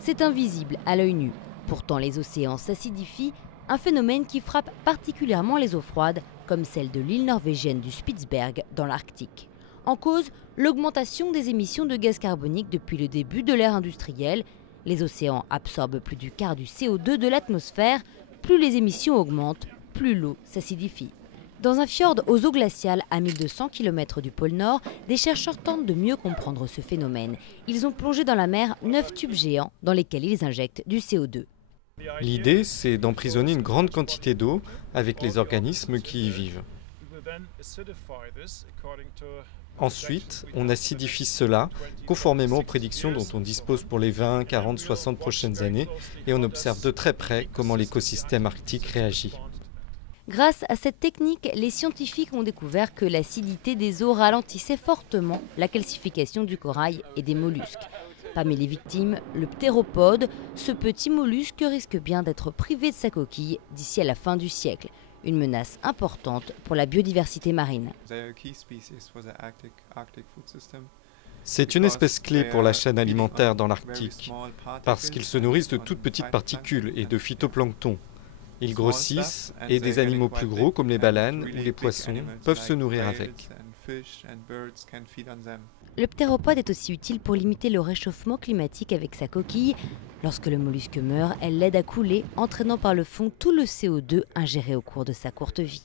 C'est invisible à l'œil nu. Pourtant, les océans s'acidifient, un phénomène qui frappe particulièrement les eaux froides, comme celle de l'île norvégienne du Spitsberg dans l'Arctique. En cause, l'augmentation des émissions de gaz carbonique depuis le début de l'ère industrielle. Les océans absorbent plus du quart du CO2 de l'atmosphère. Plus les émissions augmentent, plus l'eau s'acidifie. Dans un fjord aux eaux glaciales à 1200 km du pôle Nord, des chercheurs tentent de mieux comprendre ce phénomène. Ils ont plongé dans la mer 9 tubes géants dans lesquels ils injectent du CO2. L'idée, c'est d'emprisonner une grande quantité d'eau avec les organismes qui y vivent. Ensuite, on acidifie cela conformément aux prédictions dont on dispose pour les 20, 40, 60 prochaines années et on observe de très près comment l'écosystème arctique réagit. Grâce à cette technique, les scientifiques ont découvert que l'acidité des eaux ralentissait fortement la calcification du corail et des mollusques. Parmi les victimes, le ptéropode, ce petit mollusque risque bien d'être privé de sa coquille d'ici à la fin du siècle. Une menace importante pour la biodiversité marine. C'est une espèce clé pour la chaîne alimentaire dans l'Arctique, parce qu'ils se nourrissent de toutes petites particules et de phytoplancton. Ils grossissent et des animaux plus gros comme les baleines ou les poissons peuvent se nourrir avec. Le ptéropode est aussi utile pour limiter le réchauffement climatique avec sa coquille. Lorsque le mollusque meurt, elle l'aide à couler, entraînant par le fond tout le CO2 ingéré au cours de sa courte vie.